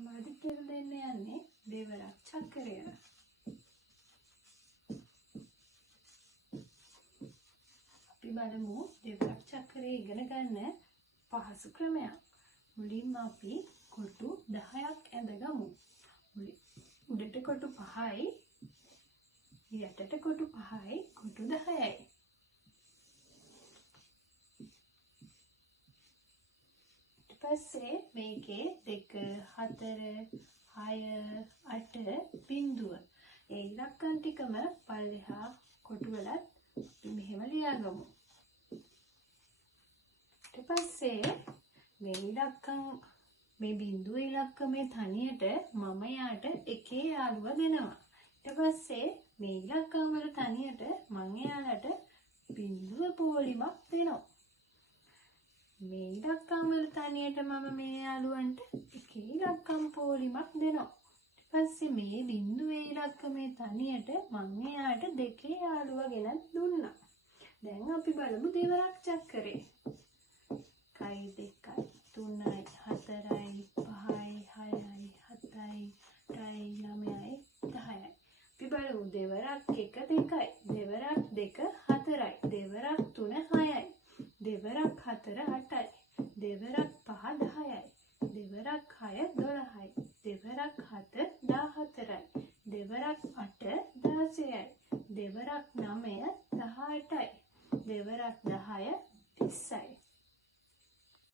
මම අද කියලා දෙන්න යන්නේ දෙවරක් චක්‍රය. අපි බලමු දෙවරක් චක්‍රය ඉගෙන ගන්න පහසු ක්‍රමයක්. මුලින්ම අපි කොටු 10ක් ඇඳගමු. උඩට කොටු 5යි, යටට කොටු 5යි, කොටු 10යි. පස්සේ මේකේ 2 4 6 8 බිඳුව. ඒ ඉලක්කම් ටිකම පල්ලෙහා කොටු වලත් අපි මෙහෙම ලියාගමු. ඊට පස්සේ මේ ඉලක්කම් මේ බිඳුව ඉලක්කමේ තනියට මම යාට එකේ යාළුවා දෙනවා. ඊට පස්සේ මේ ඉලක්කම් වල තනියට මම යාලට බිඳුව පොලිමක් දෙනවා. මේ ඉලක්කම් වල තනියට මම මේ යාළුවන්ට එකේ ඉලක්කම් පොලිමක් දෙනවා. ඊට පස්සේ මේ බිඳුවේ ඉලක්කමේ තනියට මම එයාට දෙකේ යාළුවා ගෙනත් දුන්නා. දැන් අපි බලමු දෙවරක් චක්‍රේ. 1 2 3 4 5 6 7 8 9 10. අපි බලමු දෙවරක් 1 2යි, දෙවරක් 2 4යි, දෙවරක් 3 6යි, දෙවරක් 4 8යි, දෙවරක් 5 10යි, දෙවරක් 6 12යි, දෙවරක් 7 14යි, දෙවරක් 8 16යි, දෙවරක් 9 18යි, දෙවරක් 10 20යි.